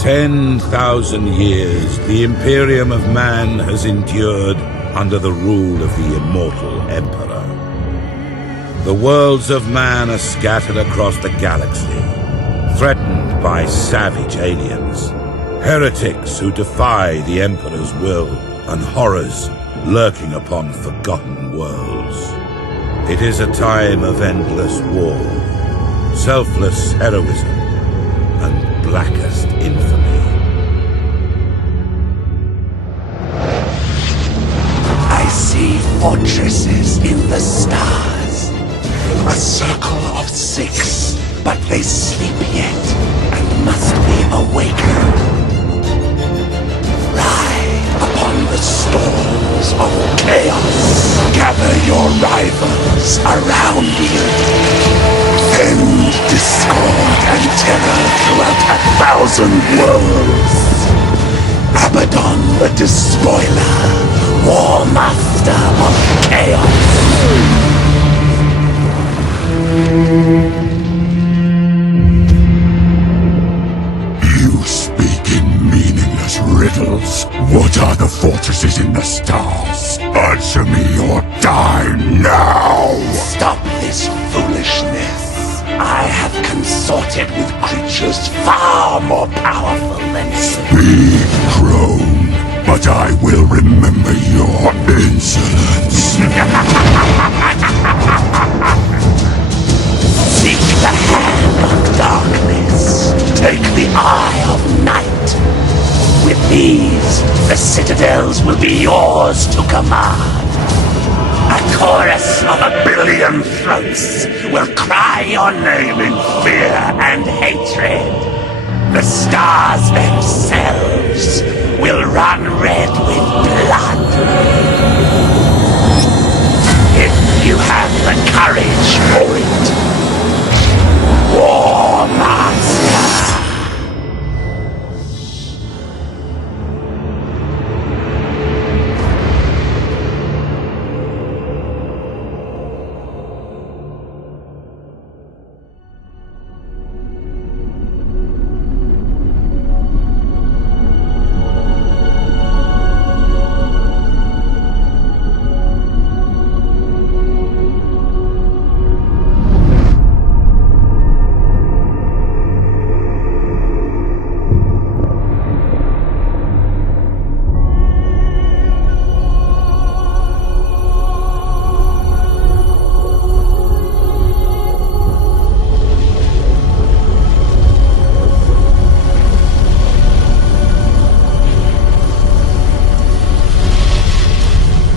10,000 years the Imperium of man has endured under the rule of the immortal Emperor. The worlds of man are scattered across the galaxy, threatened by savage aliens, heretics who defy the Emperor's will, and horrors lurking upon forgotten worlds. It is a time of endless war, selfless heroism, and blackest infamy. I see fortresses in the stars. A circle of 6, but they sleep yet and must be awakened. Ride upon the storms of chaos. Gather your rivals around you. Send discord and terror throughout 1,000 worlds. Abaddon the Despoiler, War Master of Chaos. You speak in meaningless riddles. What are the fortresses in the stars? Answer me or die now! Stop this foolishness. I have consorted with creatures far more powerful than you. Speak, crone, but I will remember your insolence. Seek the hand of darkness. Take the eye of night. With these, the citadels will be yours to command. A chorus of 1 billion throats will cry your name in fear and hatred. The stars themselves will run red with blood. If you have the courage for it. War Master!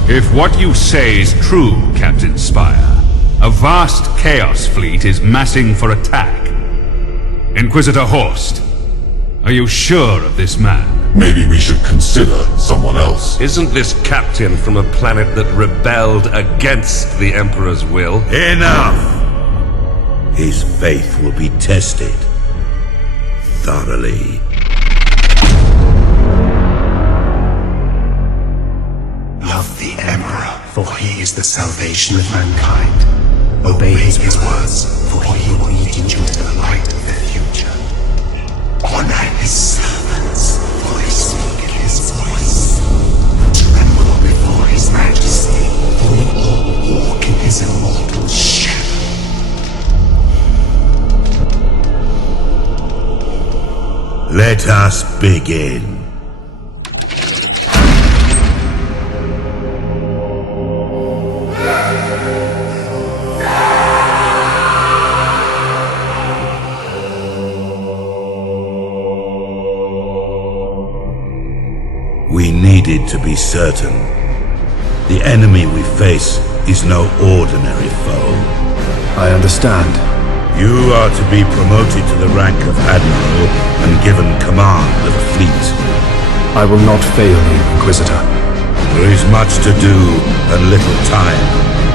If what you say is true, Captain Spire, a vast Chaos fleet is massing for attack. Inquisitor Horst, are you sure of this man? Maybe we should consider someone else. Isn't this captain from a planet that rebelled against the Emperor's will? Enough! His faith will be tested thoroughly. Love the Emperor, for he is the salvation of mankind. Obey his words, for he will lead you into the light of the future. Honor his servants, for they speak his voice. Tremble before his majesty, for we all walk in his immortal shadow. Let us begin. We needed to be certain. The enemy we face is no ordinary foe. I understand. You are to be promoted to the rank of Admiral and given command of a fleet. I will not fail you, Inquisitor. There is much to do and little time,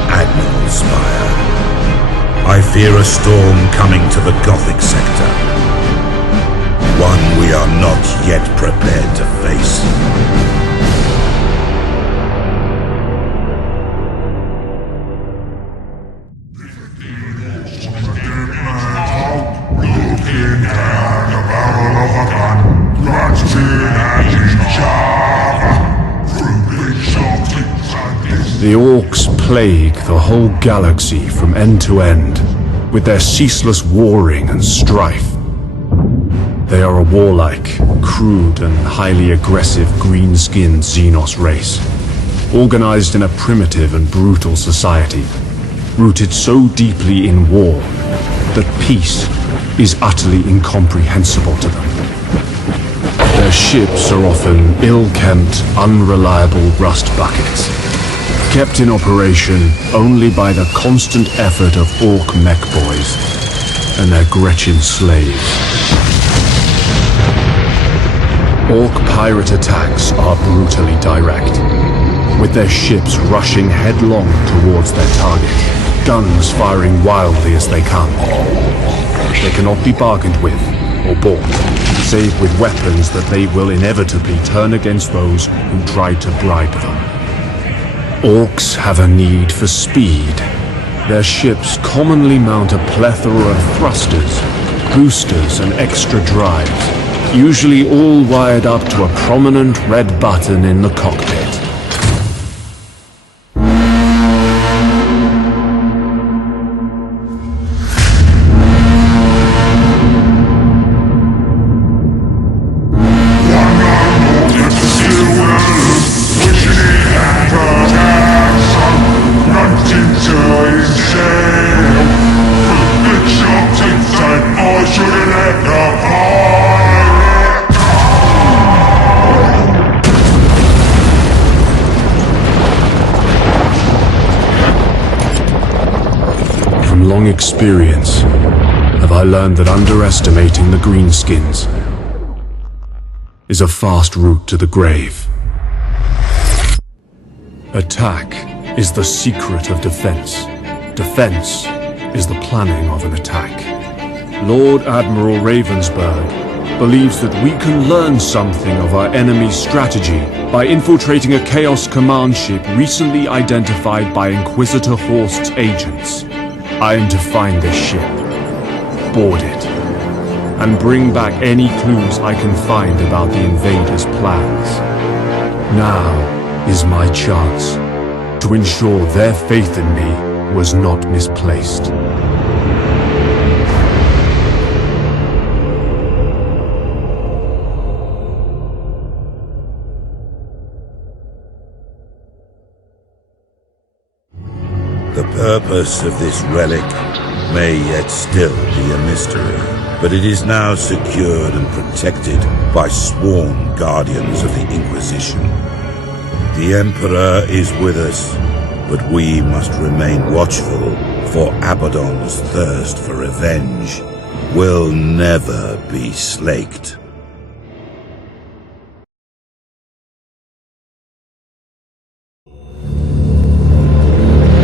Admiral Spire. I fear a storm coming to the Gothic sector. One we are not yet prepared to face. The Orcs plague the whole galaxy from end to end, with their ceaseless warring and strife. They are a warlike, crude and highly aggressive green-skinned Xenos race, organized in a primitive and brutal society, rooted so deeply in war that peace is utterly incomprehensible to them. Their ships are often ill-kempt, unreliable rust buckets, kept in operation only by the constant effort of Orc mech boys and their Gretchen slaves. Orc pirate attacks are brutally direct, with their ships rushing headlong towards their target, guns firing wildly as they come. They cannot be bargained with or bought, save with weapons that they will inevitably turn against those who try to bribe them. Orcs have a need for speed. Their ships commonly mount a plethora of thrusters, boosters, and extra drives, usually all wired up to a prominent red button in the cockpit. Long experience have I learned that underestimating the greenskins is a fast route to the grave. Attack is the secret of defense. Defense is the planning of an attack. Lord Admiral Ravensburg believes that we can learn something of our enemy's strategy by infiltrating a Chaos command ship recently identified by Inquisitor Horst's agents. I am to find this ship, board it, and bring back any clues I can find about the invaders' plans. Now is my chance to ensure their faith in me was not misplaced. The purpose of this relic may yet still be a mystery, but it is now secured and protected by sworn guardians of the Inquisition. The Emperor is with us, but we must remain watchful, for Abaddon's thirst for revenge will never be slaked.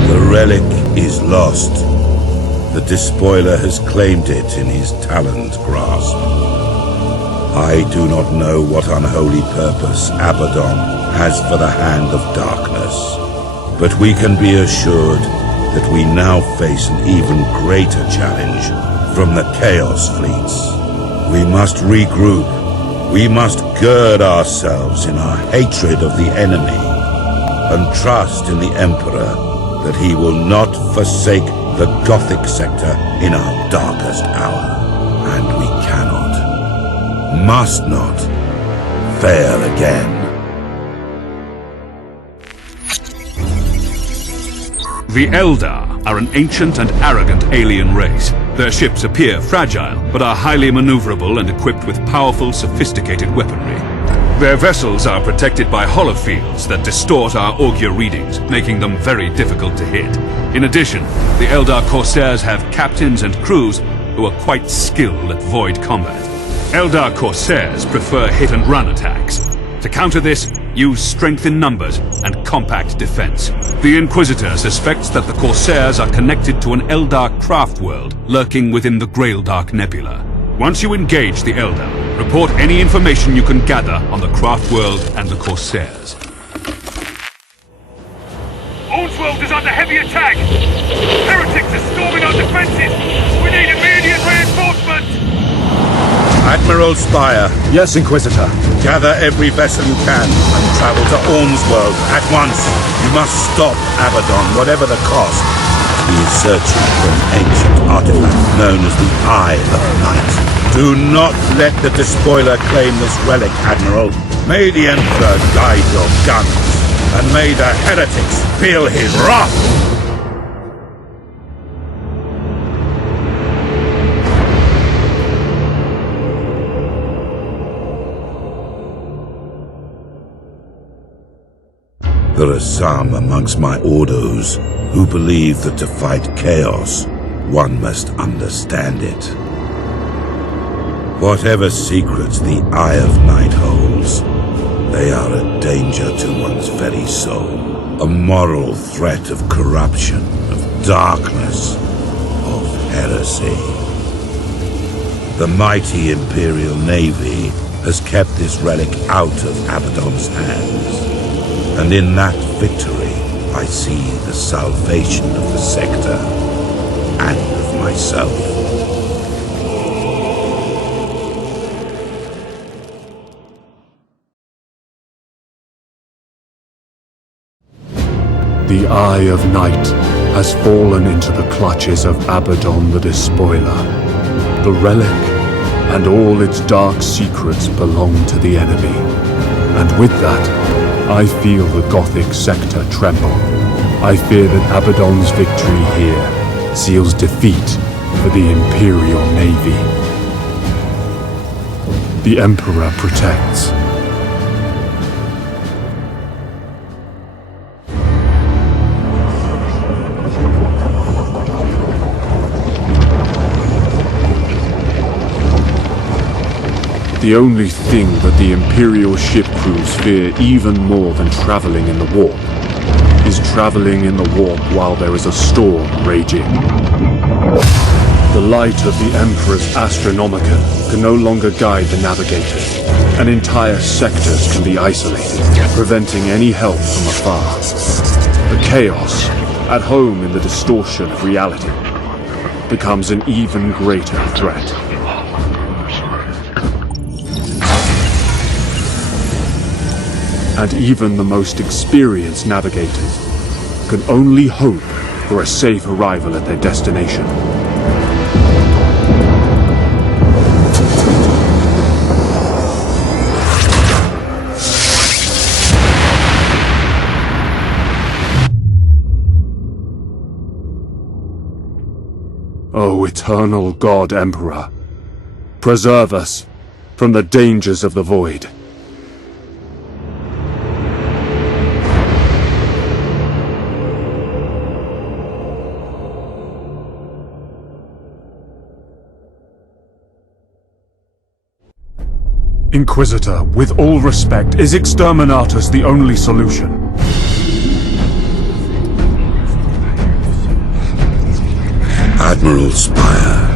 The relic is lost. The despoiler has claimed it in his taloned grasp. I do not know what unholy purpose Abaddon has for the Hand of Darkness, but we can be assured that we now face an even greater challenge from the Chaos fleets. We must regroup. We must gird ourselves in our hatred of the enemy and trust in the Emperor that he will not forsake the Gothic sector in our darkest hour. And we cannot, must not, fail again. The Eldar are an ancient and arrogant alien race. Their ships appear fragile, but are highly maneuverable and equipped with powerful, sophisticated weaponry. Their vessels are protected by holofields that distort our augur readings, making them very difficult to hit. In addition, the Eldar Corsairs have captains and crews who are quite skilled at void combat. Eldar Corsairs prefer hit-and-run attacks. To counter this, use strength in numbers and compact defense. The Inquisitor suspects that the Corsairs are connected to an Eldar craft world lurking within the Graildark Nebula. Once you engage the Eldar, report any information you can gather on the craft world and the Corsairs. World is under heavy attack! Heretics are storming our defenses! We need immediate reinforcement! Admiral Spire, Yes, Inquisitor. gather every vessel you can and travel to Orm's world at once. You must stop Abaddon, whatever the cost. He is searching for an ancient artifact known as the Eye of Night. Do not let the despoiler claim this relic, Admiral. May the Emperor guide your guns, and may the heretics feel his wrath! There are some amongst my Ordos who believe that to fight chaos, one must understand it. Whatever secrets the Eye of Night holds, they are a danger to one's very soul. A moral threat of corruption, of darkness, of heresy. The mighty Imperial Navy has kept this relic out of Abaddon's hands. And in that victory, I see the salvation of the sector and of myself. The Eye of Night has fallen into the clutches of Abaddon the Despoiler. The relic and all its dark secrets belong to the enemy. And with that, I feel the Gothic sector tremble. I fear that Abaddon's victory here seals defeat for the Imperial Navy. The Emperor protects. The only thing that the Imperial ship crews fear even more than traveling in the warp is traveling in the warp while there is a storm raging. The light of the Emperor's Astronomicon can no longer guide the navigators, and entire sectors can be isolated, preventing any help from afar. The chaos, at home in the distortion of reality, becomes an even greater threat. And even the most experienced navigators can only hope for a safe arrival at their destination. O eternal God Emperor, preserve us from the dangers of the void. Inquisitor, with all respect, is exterminatus the only solution? Admiral Spire,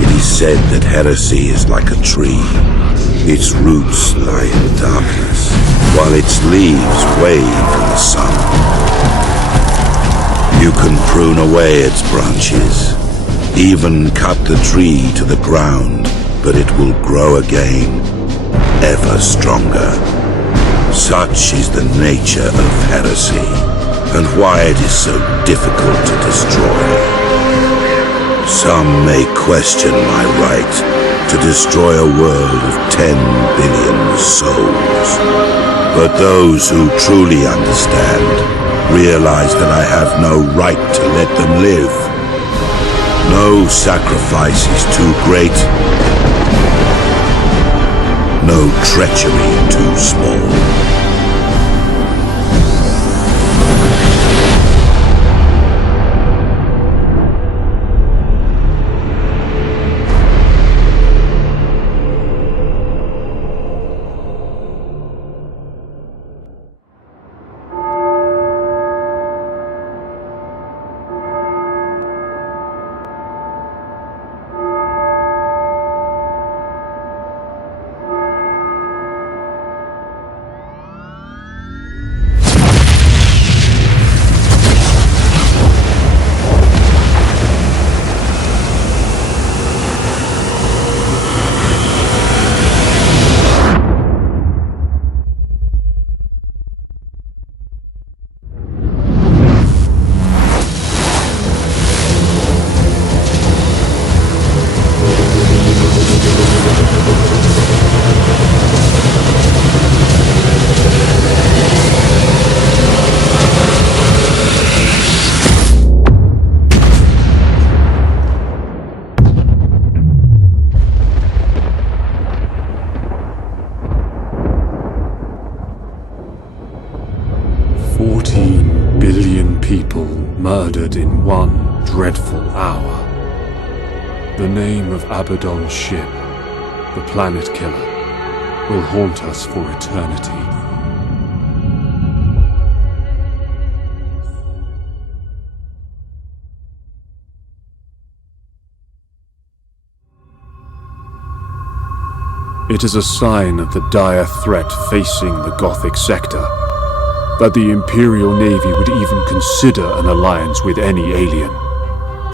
it is said that heresy is like a tree. Its roots lie in darkness, while its leaves wave in the sun. You can prune away its branches, even cut the tree to the ground, but it will grow again, ever stronger. Such is the nature of heresy, and why it is so difficult to destroy. Some may question my right to destroy a world of 10 billion souls, but those who truly understand realize that I have no right to let them live. No sacrifice is too great. No treachery too small. 14 billion people murdered in one dreadful hour. The name of Abaddon's ship, the Planet Killer, will haunt us for eternity. It is a sign of the dire threat facing the Gothic sector that the Imperial Navy would even consider an alliance with any alien.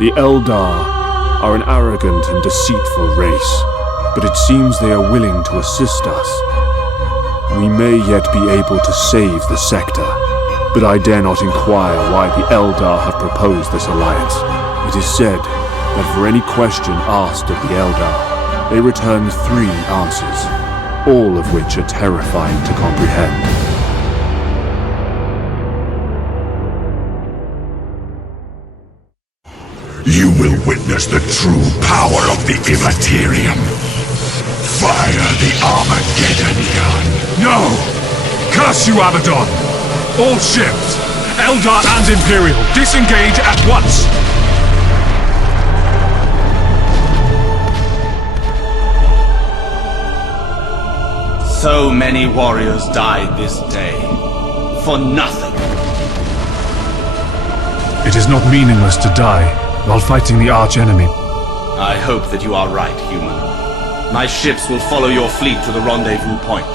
The Eldar are an arrogant and deceitful race, but it seems they are willing to assist us. We may yet be able to save the sector, but I dare not inquire why the Eldar have proposed this alliance. It is said that for any question asked of the Eldar, they return 3 answers, all of which are terrifying to comprehend. You will witness the true power of the Imperium. Fire the Armageddon gun. No! Curse you, Abaddon! All ships, Eldar and Imperial, disengage at once! So many warriors died this day, for nothing. It is not meaningless to die while fighting the arch-enemy. I hope that you are right, human. My ships will follow your fleet to the rendezvous point.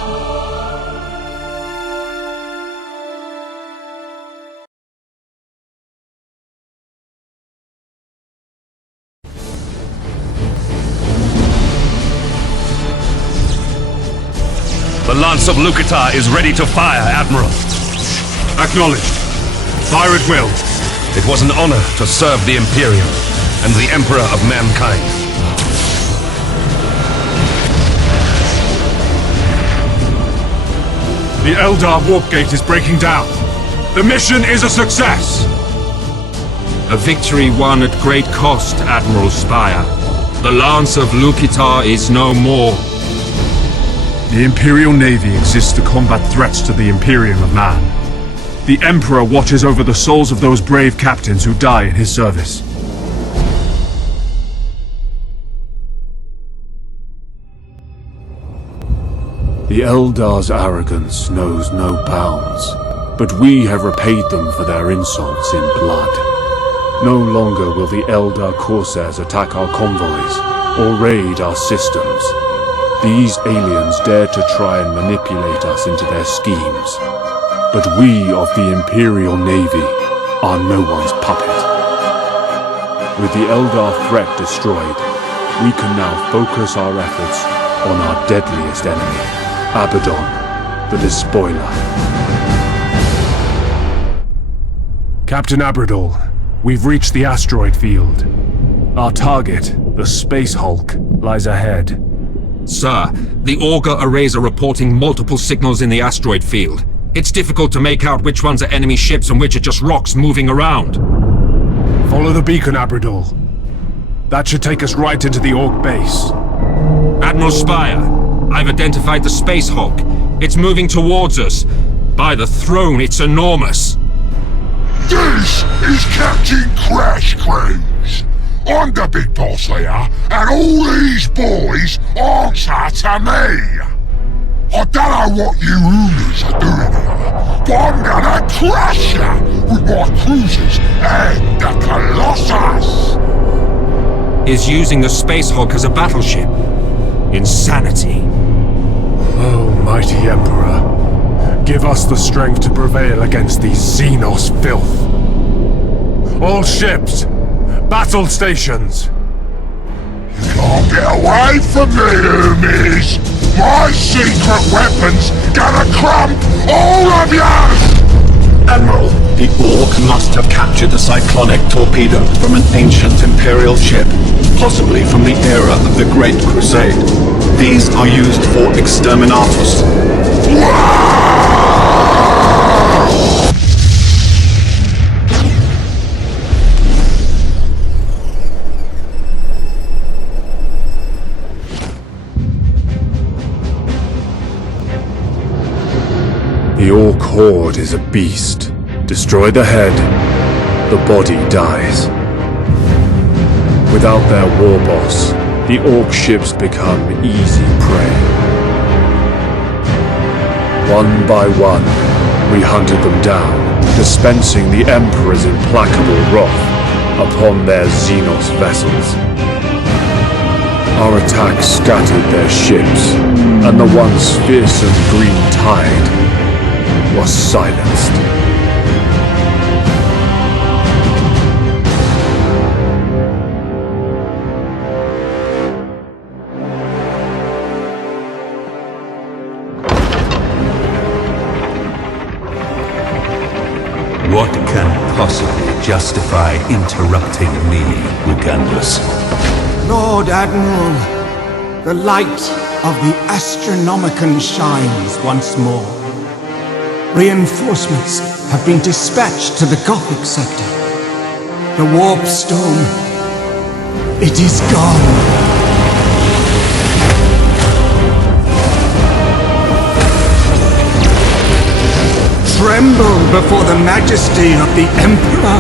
The Lance of Lucatar is ready to fire, Admiral. Acknowledged. Fire at will. It was an honor to serve the Imperium and the Emperor of mankind. The Eldar warp gate is breaking down. The mission is a success! A victory won at great cost, Admiral Spire. The Lance of Lucatar is no more. The Imperial Navy exists to combat threats to the Imperium of man. The Emperor watches over the souls of those brave captains who die in his service. The Eldar's arrogance knows no bounds, but we have repaid them for their insults in blood. No longer will the Eldar Corsairs attack our convoys or raid our systems. These aliens dare to try and manipulate us into their schemes. But we of the Imperial Navy are no one's puppet. With the Eldar threat destroyed, we can now focus our efforts on our deadliest enemy, Abaddon, the Despoiler. Captain Abaddon, we've reached the asteroid field. Our target, the Space Hulk, lies ahead. Sir, the auger arrays are reporting multiple signals in the asteroid field. It's difficult to make out which ones are enemy ships and which are just rocks moving around. Follow the beacon, Abaddon. That should take us right into the Orc base. Admiral Spire, I've identified the Space Hulk. It's moving towards us. By the throne, it's enormous. This is Captain Crash Cruise. I'm the big boss here, and all these boys answer to me. I don't know what you rulers are doing here, but I'm gonna crush you with my cruisers and the Colossus. Is using the Space Hulk as a battleship. Insanity. Oh, mighty Emperor, give us the strength to prevail against these Xenos filth. All ships, battle stations. You can't get away from me, Hermes. My secret weapons gonna crump all of you! Admiral, the Orc must have captured the cyclonic torpedo from an ancient Imperial ship, possibly from the era of the Great Crusade. These are used for exterminatus. The Orc horde is a beast, Destroy the head, the body dies. Without their war boss, the Orc ships become easy prey. One by one, we hunted them down, dispensing the Emperor's implacable wrath upon their Xenos vessels. Our attack scattered their ships, and the once fearsome Green Tide was silenced. What can possibly justify interrupting me, Ugandus? Lord Admiral, the light of the Astronomicon shines once more. Reinforcements have been dispatched to the Gothic sector. The warp stone, it is gone. Tremble before the majesty of the Emperor,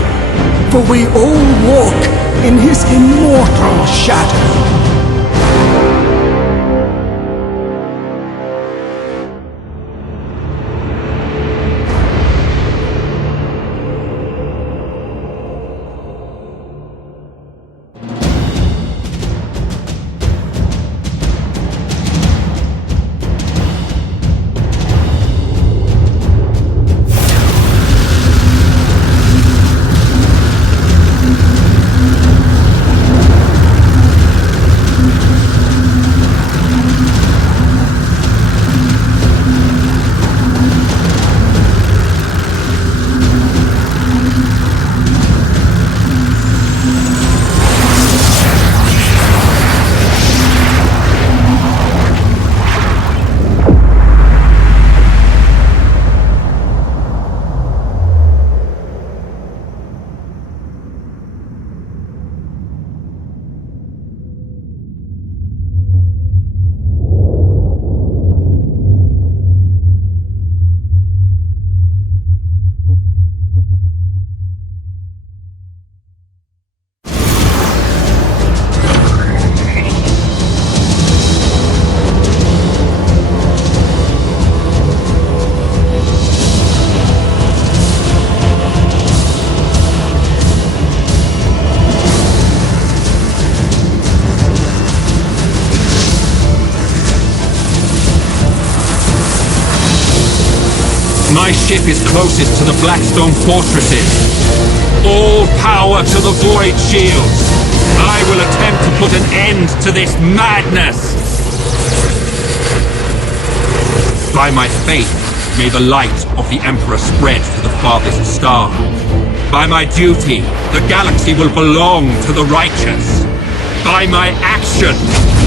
for we all walk in his immortal shadow. My ship is closest to the Blackstone fortresses. All power to the Void Shields. I will attempt to put an end to this madness. By my faith, may the light of the Emperor spread to the farthest star. By my duty, the galaxy will belong to the righteous. By my action,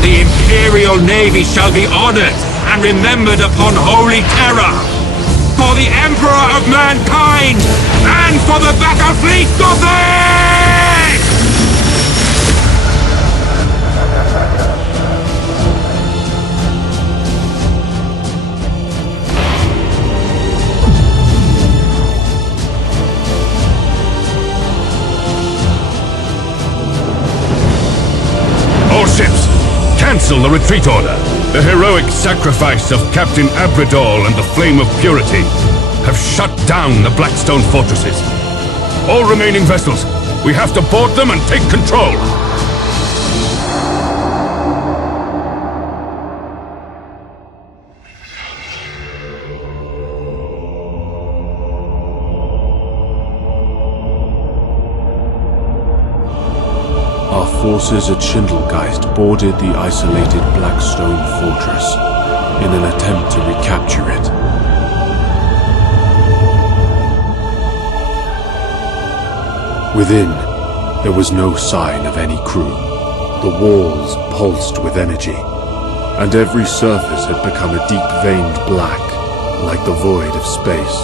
the Imperial Navy shall be honored and remembered upon holy terror. For the Emperor of mankind, and for the Battlefleet Gothic! All ships, cancel the retreat order. The heroic sacrifice of Captain Abaddon and the Flame of Purity have shut down the Blackstone fortresses. All remaining vessels, we have to board them and take control. Our forces at Schindelgeist boarded the isolated Blackstone fortress in an attempt to recapture it. Within, there was no sign of any crew. The walls pulsed with energy, and every surface had become a deep-veined black, like the void of space.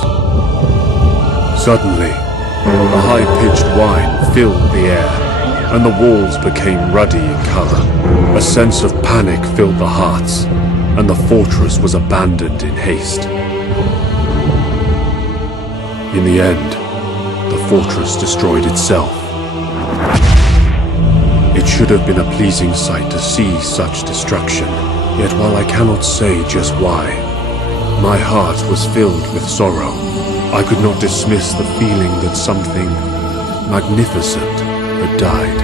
Suddenly, a high-pitched whine filled the air, and the walls became ruddy in color. A sense of panic filled the hearts, and the fortress was abandoned in haste. In the end, fortress destroyed itself. It should have been a pleasing sight to see such destruction, yet while I cannot say just why, my heart was filled with sorrow. I could not dismiss the feeling that something magnificent had died.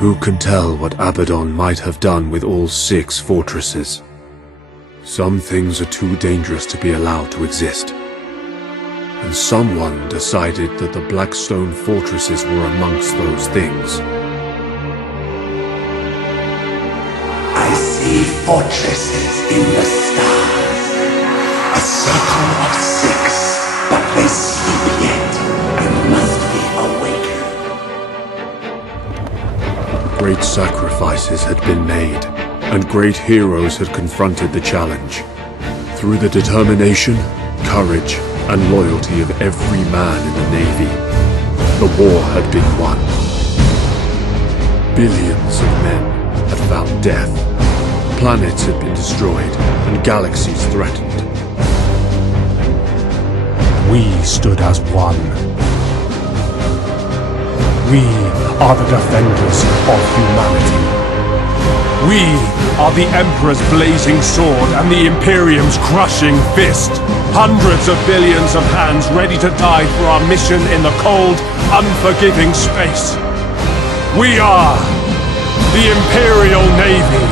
Who can tell what Abaddon might have done with all 6 fortresses? Some things are too dangerous to be allowed to exist. And someone decided that the Blackstone fortresses were amongst those things. I see fortresses in the stars. A circle of 6, but they sleep yet and must be awakened. Great sacrifices had been made, and great heroes had confronted the challenge. Through the determination, courage, and loyalty of every man in the Navy, the war had been won. Billions of men had found death, planets had been destroyed, and galaxies threatened. We stood as one. We are the defenders of humanity. We are the Emperor's blazing sword and the Imperium's crushing fist. Hundreds of billions of hands ready to die for our mission in the cold, unforgiving space. We are the Imperial Navy.